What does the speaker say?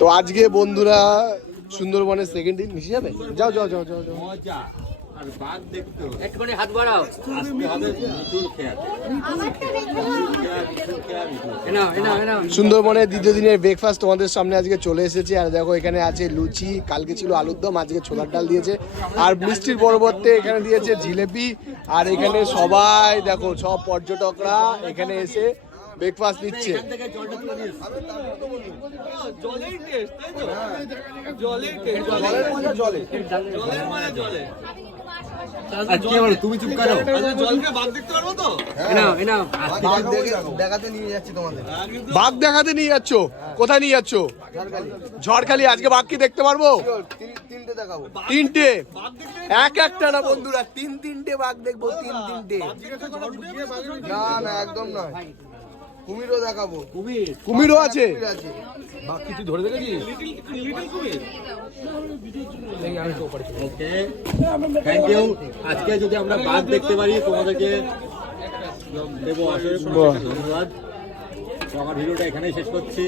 তো আজকে বন্ধুরা সুন্দরবনের সেকেন্ড দিন মিশে যাবে। যাও যাও যাও যাও যাও। আর বাঘ দেখতে একটুখানি হাত বাড়াও, আসতে হবে মিঠুর খেয়াল। সুন্দরবনের দ্বিতীয় দিনের ব্রেকফাস্ট তোমাদের সামনে আজকে চলে এসেছে। আর দেখো এখানে আছে লুচি, কালকে ছিল আলুর দম, আজকে ছোলার ডাল দিয়েছে। আর মিষ্টির পরিবর্তে এখানে দিয়েছে জিলেপি। আর এখানে সবাই দেখো সব পর্যটকরা এখানে এসে ব্রেকফাস্ট নিচ্ছে। তুমি চুপ করো। বাঘ দেখাতে নিয়ে যাচ্ছ? কোথায় নিয়ে যাচ্ছ? ঝড়খালি। আজকে বাঘ কি দেখতে পারবো? তিনটে, এক একটা না বন্ধুরা, তিনটে বাঘ দেখবো। তিনটে না না একদম নয়, কুমিরও দেখাবো। কুমিরও আছে। বাঘ কি তুই ধরে দেখেছিস? ওকে, থ্যাংক ইউ। আজকে যদি আমরা বাঘ দেখতে পারি তোমাদেরকে দেবো অসংখ্য ধন্যবাদ। তো আমার ভিডিওটা এখানেই শেষ করছি।